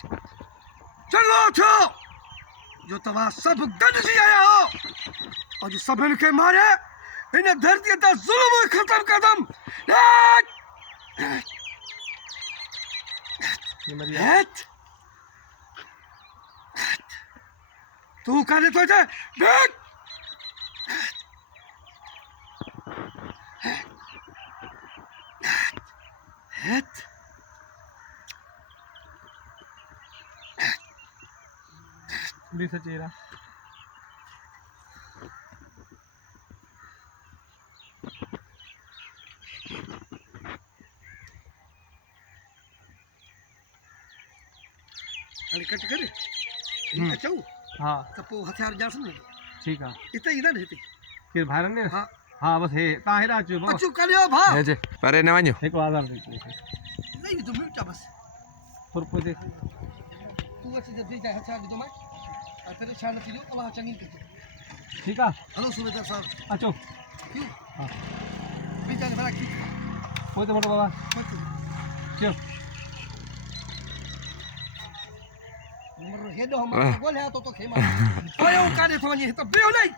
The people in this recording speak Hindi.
चलो उठो जो तव्हां सब गॾिजी आया हो और जो सभिनि खे मारे इन धरतीअ ते ज़ुल्म ख़तम कंदुमि। तू काॾे थो अचे? bisa cera हाणे कट करे अचूं हाँ त पोइ हथियार ॼाणसि न ठीक है हिते ईंदा न हिते फिर भाई ने हा हाँ बस हे ता हेरा अचो बाबा अचूं काॾे भाउ हे जे परे न वञो एक आधार दे नहीं तो मिनट बस पर कोई दे तू अचे जल्दी जा हथियार ॾिजो मां और परेशान न थीजो अलाह चङी कजो। ठीक है हलो सूबेदार साहब अचो क्यों हाँ बीजाने भला की कोई तो बाबा चल उमर हेॾो हम ॻोल्हिया तो खे मां आयो काॾे थो वञे हिते बियो नहीं